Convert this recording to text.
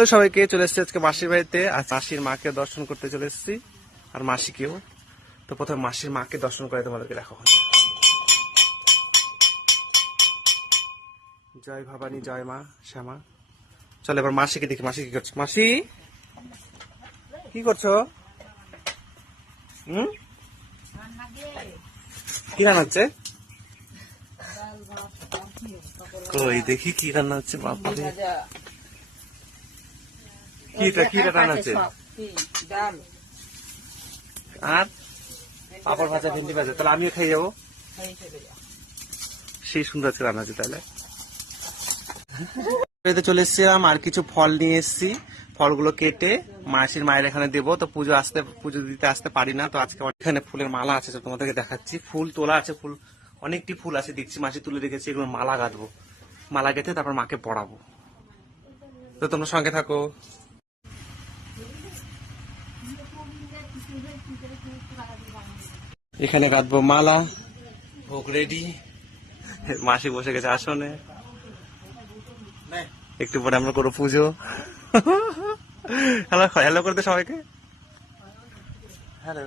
Hello সবাইকে, চলে এসেছি আজকে মাসির বাড়িতে। আজ মাসির মাকে দর্শন করতে চলে এসেছি, আর মাসিকেও। তো প্রথমে মাসির মাকে দর্শন করে তোমাদেরকে দেখো। জয় ভবানী, জয় মা শ্যামা। চলো এবার মাসিকে দেখি, মাসি কি করছো? মাসি কি করছো? কি রান্না হচ্ছে? কই দেখি কি রান্না হচ্ছে। বাপরে, কি রান্না হচ্ছে? আর পাপড় ভাজা, ভেন্ডি ভাজা। তাহলে আমিও খাই যাবো। সেই সুন্দর আজকে রান্না হচ্ছে। তাহলে চলে এসেছিলাম, আর কিছু ফল নিয়ে এসেছি। ফলগুলো কেটে মায়ের এখানে দেবো। তো পুজো দিতে আসতে পারি না, তো আজকে এখানে ফুলের মালা আছে, তোমাদেরকে দেখাচ্ছি। ফুল তোলা আছে, ফুল অনেকটি ফুল আছে দেখছি, মাসি তুলে রেখেছি। এগুলো মালা গাঁথবো, মালা গেঁথে তারপর মাকে পড়াবো। তো তোমরা সঙ্গে থাকো। এখানে গাঁথবো মালা, ভোগ রেডি। মাসি বসে গেছে আসনে, একটু পরে আমরা করবো পুজো। হ্যালো হ্যালো করতে সবাইকে, হ্যালো।